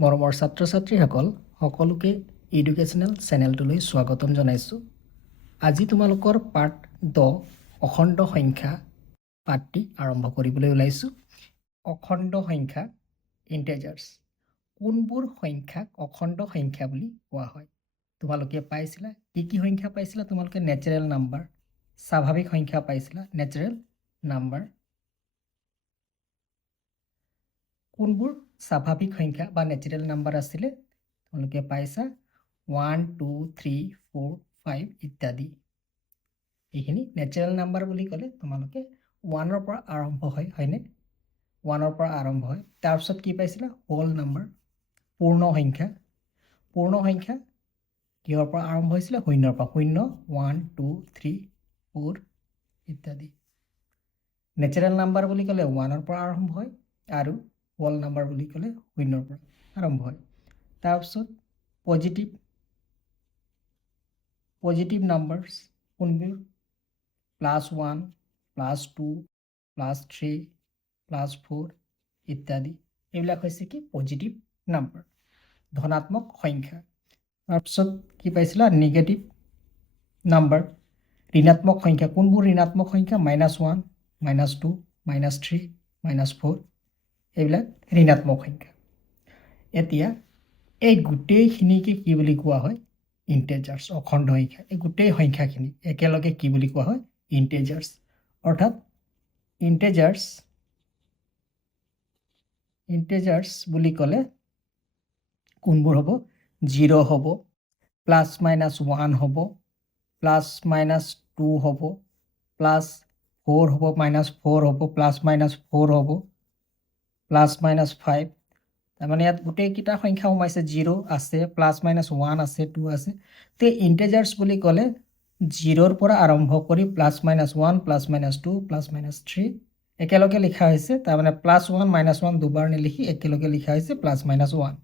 মৰমৰ ছাত্ৰ ছাত্ৰীসকল সকলোকে এডুকেশ্যনেল চেনেলটোলৈ স্বাগতম জনাইছোঁ। আজি তোমালোকৰ পাঠ 10 অখণ্ড সংখ্যা পাঠটি আৰম্ভ কৰিবলৈ ওলাইছোঁ। অখণ্ড সংখ্যা ইণ্টেজাৰ্ছ। কোনবোৰ সংখ্যাক অখণ্ড সংখ্যা বুলি কোৱা হয়? তোমালোকে পাইছিলা কি সংখ্যা পাইছিলা? তোমালোকে নেচাৰেল নাম্বাৰ, স্বাভাৱিক সংখ্যা পাইছিলা, নেচাৰেল নাম্বাৰ। কোনবোৰ স্বাভাৱিক সংখ্যা বা নেচাৰেল নাম্বাৰ আছিলে? তোমালোকে পাইছা 1 2 3 4 5 ইত্যাদি। এইখিনি নেচাৰেল নাম্বাৰ বুলি ক'লে তোমালোকে 1ৰ পৰা আৰম্ভ হয়, হয়নে? 1ৰ পৰা আৰম্ভ হয়। তাৰপিছত কি পাইছিলা? হোল নাম্বাৰ, পূৰ্ণ সংখ্যা। পূৰ্ণ সংখ্যা কিহৰ পৰা আৰম্ভ হৈছিলে? শূন্যৰ পৰা। 0 1 2 3 4 ইত্যাদি। নেচাৰেল নাম্বাৰ বুলি ক'লে 1ৰ পৰা আৰম্ভ হয় আৰু হোল নাম্বাৰ বুলি ক'লে 0ৰ পৰা আৰম্ভ হয়। তাৰপিছত পজিটিভ নাম্বাৰছ কোনবোৰ? +1 +2 +3 +4 ইত্যাদি। এইবিলাক হৈছে কি? পজিটিভ নাম্বাৰ, ধনাত্মক সংখ্যা। তাৰপিছত কি পাইছিলা? নিগেটিভ নাম্বাৰ, ঋণাত্মক সংখ্যা। কোনবোৰ ঋণাত্মক সংখ্যা? -1 -2 -3 -4 এইবিলাক ঋণাত্মক সংখ্যা। এতিয়া এই গোটেইখিনিকে কি বুলি কোৱা হয়? ইণ্টেজাৰ্ছ, অখণ্ড সংখ্যা। এই গোটেই সংখ্যাখিনি একেলগে কি বুলি কোৱা হয়? ইণ্টেজাৰ্ছ। অৰ্থাৎ ইণ্টেজাৰ্ছ বুলি ক'লে কোনবোৰ হ'ব? 0 হ'ব, +-1 হ'ব, +-2 হ'ব, +4 হ'ব, -4 হ'ব, +-4 হ'ব, +-5। তাৰমানে ইয়াত গোটেইকেইটা সংখ্যা সোমাইছে। 0 আছে, +-1 আছে, 2 আছে। তো ইণ্টেজাৰ্ছ বুলি ক'লে 0ৰ পৰা আৰম্ভ কৰি +-1 +-2 +-3 একেলগে লিখা হৈছে। তাৰমানে +1 -1 দুবাৰ নিলিখি একেলগে লিখা হৈছে +-1।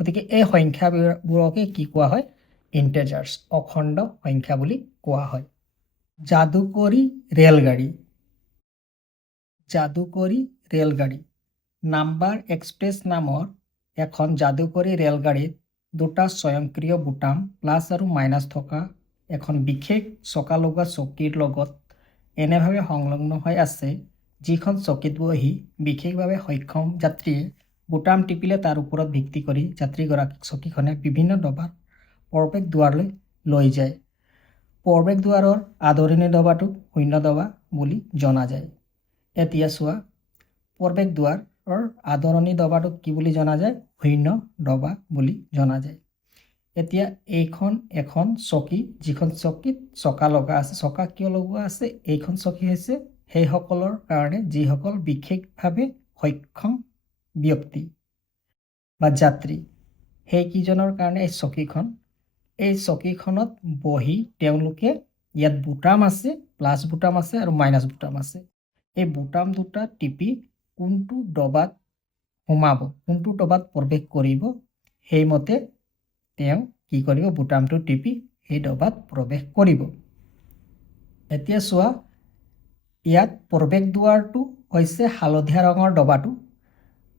গতিকে এই সংখ্যাবোৰকে কি কোৱা হয়? ইণ্টেজাৰ্ছ, অখণ্ড সংখ্যা বুলি কোৱা হয়। যাদুকৰী ৰেলগাড়ী। নাম্বাৰ এক্সপ্ৰেছ নামৰ এখন যাদুকৰী ৰেলগাড়ীত দুটা স্বয়ংক্ৰিয় বুটাম প্লাছ আৰু মাইনাছ থকা এখন বিশেষ চকা লগোৱা চকীৰ লগত এনেভাৱে সংলগ্ন হৈ আছে, যিখন চকীত বহি বিশেষভাৱে সক্ষম যাত্ৰীয়ে বুটাম টিপিলে তাৰ ওপৰত ভিত্তি কৰি যাত্ৰীগৰাকীক চকীখনে বিভিন্ন ডবাৰ প্ৰৱেশ দুৱাৰলৈ লৈ যায়। প্ৰৱেশ দুৱাৰৰ আদৰণি ডবাটোক 0 ডবা বুলি জনা যায়। এতিয়া চোৱা, প্ৰৱেশ দুৱাৰৰ আদৰণি ডবাটোক কি বুলি জনা যায়? 0 ডবা বুলি জনা যায়। এতিয়া এইখন এখন চকী, যিখন চকীত চকা লগা আছে। চকা কিয় লগোৱা আছে? এইখন চকী হৈছে সেইসকলৰ কাৰণে যিসকল বিশেষভাৱে সক্ষম ব্যক্তি বা যাত্ৰী, সেইকেইজনৰ কাৰণে এই চকীখনত বহি তেওঁলোকে, ইয়াত বুটাম আছে, প্লাছ বুটাম আছে আৰু মাইনাছ বুটাম আছে। এই বুটাম দুটা টিপি কোনটো ডবাত সোমাব, কোনটো ডবাত প্ৰৱেশ কৰিব, সেইমতে তেওঁ কি কৰিব? বুটামটো টিপি সেই ডবাত প্ৰৱেশ কৰিব। এতিয়া চোৱা, ইয়াত প্ৰৱেশ দুৱাৰটো হৈছে হালধীয়া ৰঙৰ ডবাটো।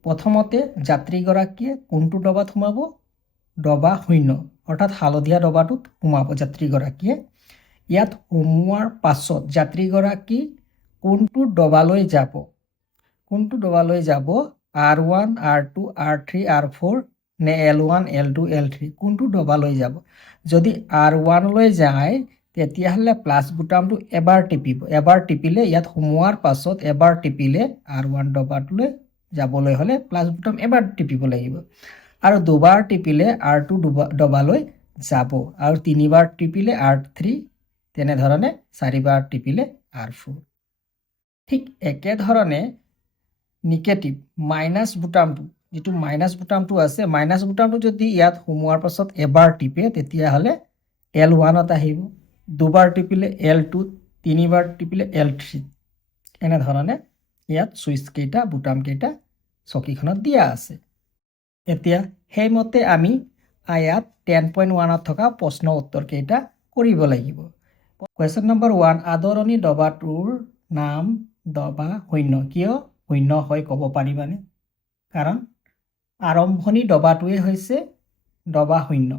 প্ৰথমতে যাত্ৰীগৰাকীয়ে কোনটো ডবাত সোমাব? ডবা 0, অৰ্থাৎ হালধীয়া ডবাটোত সোমাব যাত্ৰীগৰাকীয়ে। ইয়াত সোমোৱাৰ পাছত যাত্ৰীগৰাকী কোনটো ডবালৈ যাব? R1 R2 R3 R4 নে L1 L2 L3? কোনটো ডবালৈ যাব? যদি R1 লৈ যায় তেতিয়াহ'লে প্লাছ বুটামটো এবাৰ টিপিলে ইয়াত সোমোৱাৰ পাছত এবাৰ টিপিলে R1 ডবাটোলৈ যাবলৈ হ'লে প্লাছ বুটাম এবাৰ টিপিব লাগিব, আৰু দুবাৰ টিপিলে R2 ডবালৈ যাব, আৰু 3বাৰ টিপিলে R3, তেনেধৰণে 4বাৰ টিপিলে R4। ঠিক একেধৰণে নিগেটিভ মাইনাছ বুটামটো, যিটো মাইনাছ বুটামটো আছে, মাইনাছ বুটামটো যদি ইয়াত সোমোৱাৰ পাছত এবাৰ টিপে তেতিয়াহ'লে L1ত আহিব, দুবাৰ টিপিলে L2, 3বাৰ টিপিলে L3। এনেধৰণে ইয়াত চুইচ কেইটা, বুটাম কেইটা চকীখনত দিয়া আছে। এতিয়া সেইমতে আমি ইয়াত 10.1ত থকা প্ৰশ্ন উত্তৰ কেইটা কৰিব লাগিব। কুৱেশ্যন নম্বৰ 1, আদৰণি ডবাটোৰ নাম ডবা 0 কিয় 0 হয় ক'ব পাৰিবানে? কাৰণ আৰম্ভণি ডবাটোৱে হৈছে ডবা শূন্য।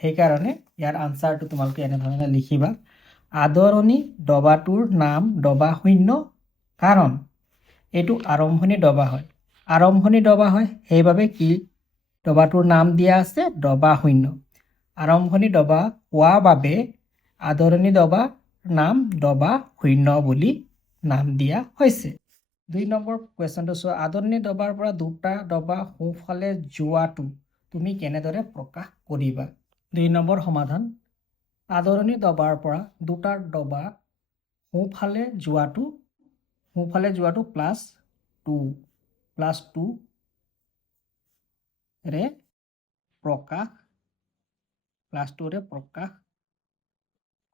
সেইকাৰণে ইয়াৰ আনসাৰটো তোমালোকে এনেধৰণে লিখিবা, আদৰণি ডবাটোৰ নাম ডবা শূন্য কাৰণ এইটো আৰম্ভণি ডবা হয়। আৰম্ভণি ডবা হয় সেইবাবে কি ডবাটোৰ নাম দিয়া আছে ডবা শূন্য। আৰম্ভণি ডবা হোৱা বাবে আদৰণি ডবাৰ নাম ডবা শূন্য বুলি নাম দিয়া হৈছে। 2 নম্বৰ কুৱেশ্যনটো চোৱা, আদৰণি ডবাৰ পৰা দুটা ডবা সোঁফালে যোৱাটো তুমি কেনেদৰে প্ৰকাশ কৰিবা? 2 নম্বৰ সমাধান, আদৰণি ডবাৰ পৰা দুটা ডবা সোঁফালে যোৱাটো প্লাছ 2 ৰে প্ৰকাশ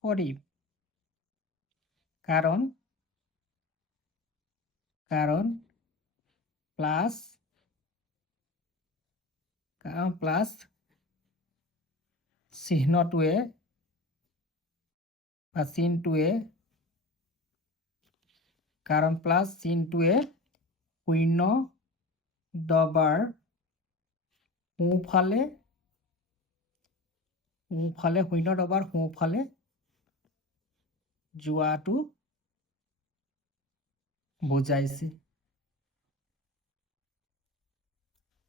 কৰিম। কাৰণ প্লাছ চিহ্নটোৱে শূন্য ডবাৰ সোঁফালে যোৱাটো বুজাইছে।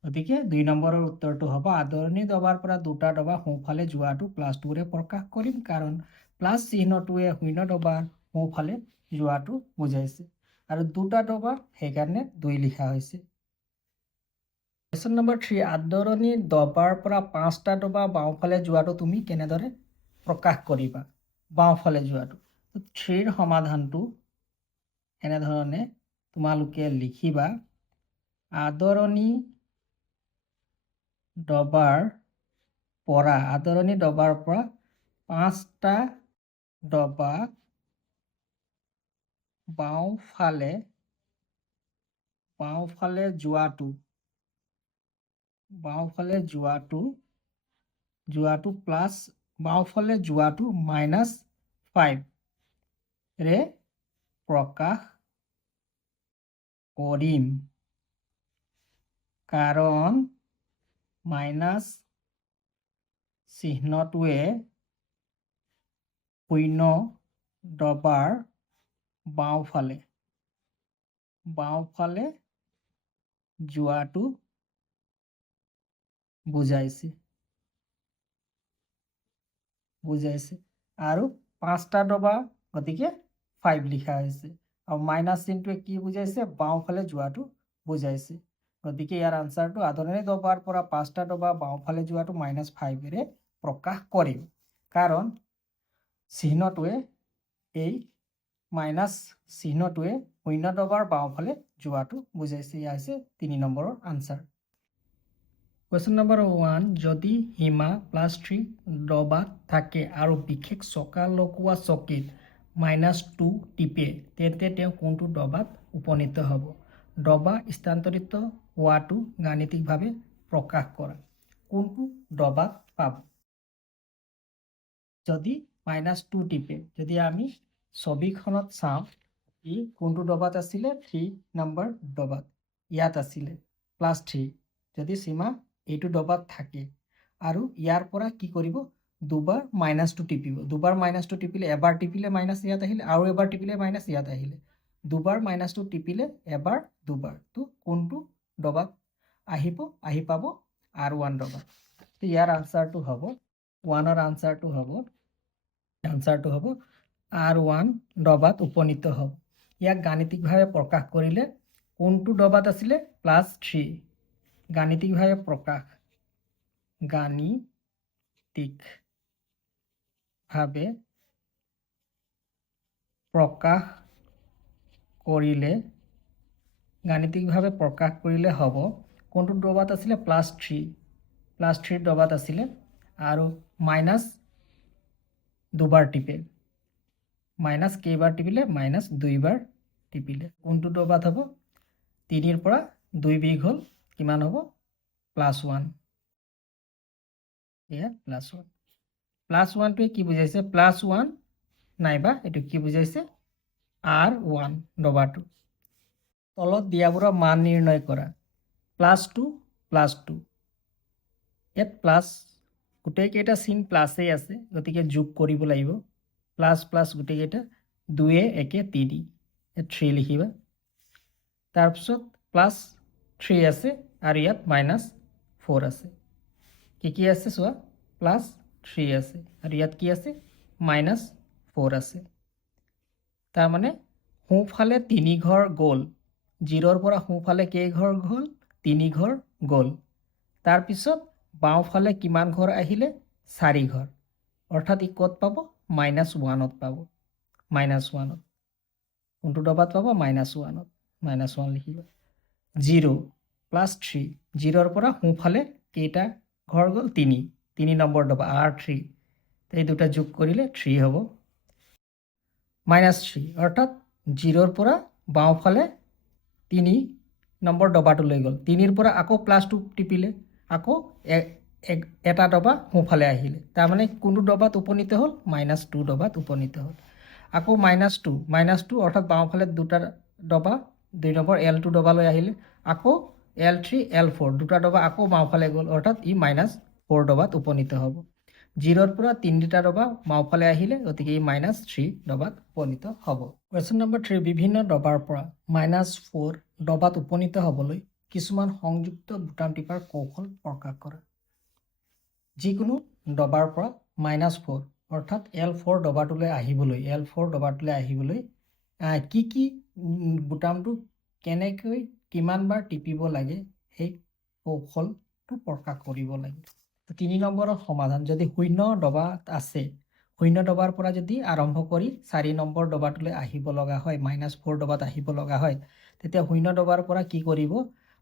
গতিকে 2 নম্বৰৰ উত্তৰটো হ'ব আদৰণি ডবাৰ পৰা দুটা ডবা সোঁফালে যোৱাটো প্লাছ 2 ৰে প্ৰকাশ কৰিম কাৰণ প্লাছ চিহ্নটোৱে শূন্য ডবাৰ সোঁফালে যোৱাটো বুজাইছে আৰু দুটা ডবা সেইকাৰণে 2 লিখা হৈছে। কুৱেশ্যন নম্বৰ 3, আদৰণি ডবাৰ পৰা 5টা ডবা বাওঁফালে যোৱাটো তুমি কেনেদৰে প্ৰকাশ কৰিবা? বাওঁফালে যোৱাটো 3ৰ সমাধানটো এনেধৰণে তোমালোকে লিখিবা, আদৰণি ডবাৰ পৰা 5টা ডবা বাওঁফালে যোৱাটো -5 ৰে প্ৰকাশ কৰিম কাৰণ মাইনাছ চিহ্নটোৱে শূন্য ডবাৰ বাওঁফালে যোৱাটো বুজাইছে আৰু 5টা ডবা গতিকে 5 লিখা হৈছে আৰু মাইনাছ চিহ্নটোৱে কি বুজাইছে? বাওঁফালে যোৱাটো বুজাইছে। গতিকে ইয়াৰ আনসাৰটো আদৰণি ডবাৰ পৰা 5টা ডবা বাওঁফালে যোৱাটো -5 ৰে প্ৰকাশ কৰিম কাৰণ এই মাইনাছ চিহ্নটোৱে শূন্য ডবাৰ বাওঁফালে যোৱাটো বুজাইছে। এয়া হৈছে 3 নম্বৰৰ আনসাৰ। কুৱেশ্যন নম্বৰ 1, যদি সীমা +3 ডবাত থাকে আৰু বিশেষ চকা লগোৱা চকীত -2 টিপে তেন্তে তেওঁ কোনটো ডবাত উপনীত হ'ব? ডবা স্থানান্তৰিত হোৱাটো গাণিতিকভাৱে প্ৰকাশ কৰা। কোনটো ডবাত পাব? যদি -2 টিপে, যদি আমি ছবিখনত চাওঁ ই কোনটো ডবাত আছিলে? 3 নম্বৰ ডবাত ইয়াত আছিলে +3। যদি সীমা এইটো ডবাত থাকে আৰু ইয়াৰ পৰা কি কৰিব? দুবাৰ -2 টিপিব। দুবাৰ -2 টিপিলে এবাৰ টিপিলে মাইনাছ ইয়াত আহিলে আৰু এবাৰ টিপিলে মাইনাছ ইয়াত আহিলে। দুবাৰ -2 টিপিলে এবাৰ দুবাৰ। তো কোনটো ডবাত আহি পাব? R1 ডবাত। তো ইয়াৰ আনসাৰটো হ'ব 1ৰ আনসাৰটো হ'ব R1 ডবাত উপনীত হ'ব। ইয়াক গাণিতিকভাৱে প্ৰকাশ কৰিলে কোনটো ডবাত আছিলে? +3। গাণিতিকভাৱে প্ৰকাশ কৰিলে হ'ব কোনটো ডবাত আছিলে? +3 ডবাত আছিলে আৰু মাইনাছ দুবাৰ টিপে। মাইনাছ কেইবাৰ টিপিলে? -2বাৰ টিপিলে। কোনটো ডবাত হ'ব? 3ৰ পৰা 2 বিয়োগ হ'ল কিমান হ'ব? +1। এয়া +1। +1টোৱে কি বুজাইছে? +1 নাইবা এইটো কি বুজাইছে? R1 ডবাটো। তলত দিয়াবোৰৰ মান নিৰ্ণয় কৰা। +2 প্লাছ 2 ইয়াত প্লাছ গোটেইকেইটা চিন প্লাছেই আছে গতিকে যোগ কৰিব লাগিব প্লাছ প্লাছ গোটেইকেইটা 2 1 3 ইয়াত 3 লিখিবা তাৰপিছত প্লাছ 3 আছে আৰু ইয়াত মাইনাছ 4 আছে কি আছে চোৱা প্লাছ 3 আছে আৰু ইয়াত কি আছে মাইনাছ 4 আছে তাৰমানে সোঁফালে 3 ঘৰ গ'ল 0ৰ পৰা সোঁফালে কেই ঘৰ গ'ল 3 ঘৰ গ'ল তাৰপিছত বাওঁফালে কিমান ঘৰ আহিলে 4 ঘৰ অৰ্থাৎ ই ক'ত পাব -1ত পাব -1ত কোনটো ডবাত পাব -1ত -1 লিখিবা 0 প্লাছ 3 0ৰ পৰা সোঁফালে কেইটা ঘৰ গ'ল 3 নম্বৰ ডবা R3 এই দুটা যোগ কৰিলে 3 হ'ব -3 অৰ্থাৎ 0ৰ পৰা বাওঁফালে 3 নম্বৰ ডবাটো লৈ গ'ল 3ৰ পৰা আকৌ +2 টিপিলে আকৌ এটা ডবা সোঁফালে আহিলে তাৰমানে কোনটো ডবাত উপনীত হ'ল -2 ডবাত উপনীত হ'ল আকৌ -2 অৰ্থাৎ বাওঁফালে দুটা ডবা 2 নম্বৰ L2 ডবালৈ আহিলে আকৌ L3 L4 দুটা ডবা আকৌ বাওঁফালে গ'ল অৰ্থাৎ ই -4 ডবাত উপনীত হ'ব 0ৰ পৰা 3টা ডবা বাওঁফালে আহিলে গতিকে ই -3 ডবাত উপনীত হ'ব কোৱেশ্চন নম্বৰ 3 বিভিন্ন ডবাৰ পৰা -4 ডবাত উপনীত হ'বলৈ কিছুমান সংযুক্ত বুটাম টিপাৰ কৌশল প্ৰকাশ কৰা যিকোনো ডবাৰ পৰা -4 অৰ্থাৎ L4 ডবাটোলৈ আহিবলৈ কি বুটামটো কেনেকৈ কিমানবাৰ টিপিব লাগে সেই কৌশলটো প্ৰকাশ কৰিব লাগে 3 নম্বৰৰ সমাধান যদি 0 ডবাত আছে 0 ডবাৰ পৰা যদি আৰম্ভ কৰি 4 নম্বৰ ডবাটোলৈ আহিব লগা হয় -4 ডবাত আহিব লগা হয় তেতিয়া 0 ডবাৰ পৰা কি কৰিব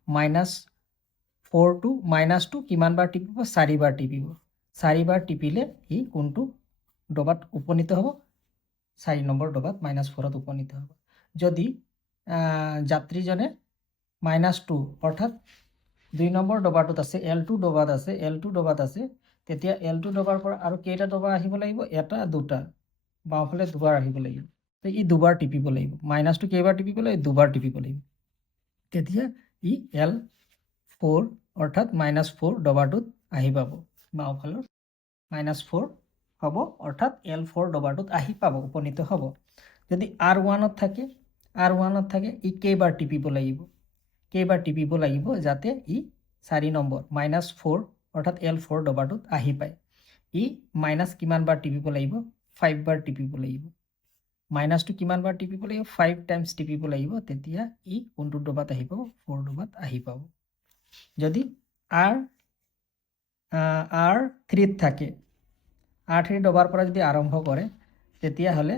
-4 কিমানবাৰ টিপিব 4 বাৰ টিপিব 4 বাৰ টিপিলে ই কোনটো ডবাত উপনীত হ'ব 4 নম্বৰ ডবাত -4ত উপনীত হ'ব যদি যাত্ৰীজনে -2 অৰ্থাৎ 2 নম্বৰ ডবাটোত আছে L2 ডবাত আছে তেতিয়া L2 ডবাৰ পৰা আৰু কেইটা ডবা আহিব লাগিব এটা দুটা বাওঁফালে দুবাৰ আহিব লাগিব ই দুবাৰ টিপিব লাগিব -2 কেইবাৰ টিপিব লাগিব দুবাৰ টিপিব লাগিব তেতিয়া ই L4 অৰ্থাৎ -4 ডবাটোত আহি পাব বাওঁফালৰ -4 হ'ব অৰ্থাৎ L4 ডবাটোত আহি পাব উপনীত হ'ব যদি R1ত থাকে ই কেইবাৰ টিপিব লাগিব যাতে ই 4 নম্বৰ -4 অৰ্থাৎ L4 ডবাটোত আহি পায় ই মাইনাছ কিমানবাৰ টিপিব লাগিব 5 বাৰ টিপিব লাগিব -2 কিমানবাৰ টিপিব লাগিব 5 টাইমছ টিপিব লাগিব তেতিয়া ই কোনটো ডবাত আহি পাব 4 ডবাত আহি পাব যদি R3ত থাকে R3 ডবাৰ পৰা যদি আৰম্ভ কৰে তেতিয়াহ'লে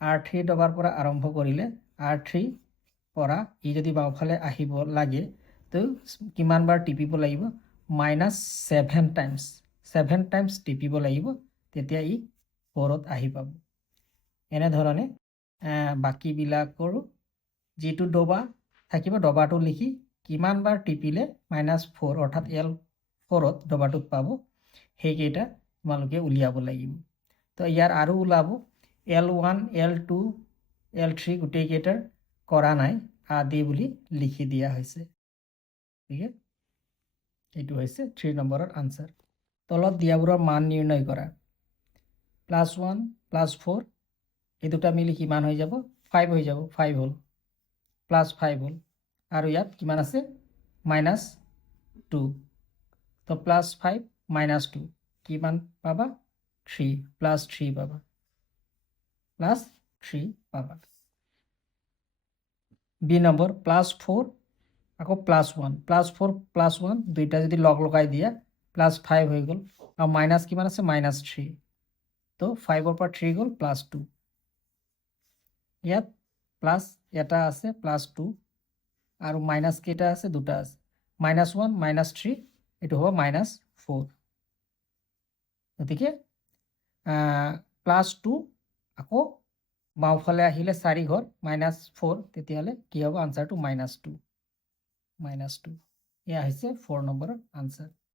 R3 ডবাৰ পৰা আৰম্ভ কৰিলে R3 পৰা ই যদি বাওঁফালে আহিব লাগে তো কিমানবাৰ টিপিব লাগিব -7 টাইমছ টিপিব লাগিব তেতিয়া ই 4ত আহি পাব এনেধৰণে বাকীবিলাকৰো যিটো ডবা থাকিব ডবাটো লিখি কিমানবাৰ টিপিলে -4 অৰ্থাৎ L4ত ডবাটোত পাব সেইকেইটা তোমালোকে উলিয়াব লাগিব তো ইয়াৰ আৰু ওলাব L1 L2 L3 গোটেইকেইটাৰ কৰা নাই আদি বুলি লিখি দিয়া হৈছে ঠিক আছে এইটো হৈছে 3 নম্বৰৰ আনসাৰ তলত দিয়াবোৰৰ মান নিৰ্ণয় কৰা +1 +4 এই দুটা মিলি কিমান হৈ যাব 5 হৈ যাব 5 হ'ল +5 হ'ল আৰু ইয়াত কিমান আছে -2 তো +5 -2 কিমান পাবা 3 +3 পাবা বি নম্বৰ +4 আকৌ +1 +4 +1 দুইটা যদি লগ লগাই দিয়া +5 হৈ গ'ল আৰু মাইনাছ কিমান আছে -3 তো 5ৰ পৰা 3 গ'ল +2 ইয়াত প্লাছ এটা আছে +2 আৰু মাইনাছ কেইটা আছে দুটা আছে -1 -3 এইটো হ'ব -4 গতিকে +2 আকৌ বাওঁফালে আহিলে 4 ঘৰ -4 তেতিয়াহ'লে কি হ'ব আনসাৰটো -2 এয়া হৈছে 4 নম্বৰৰ আনসাৰ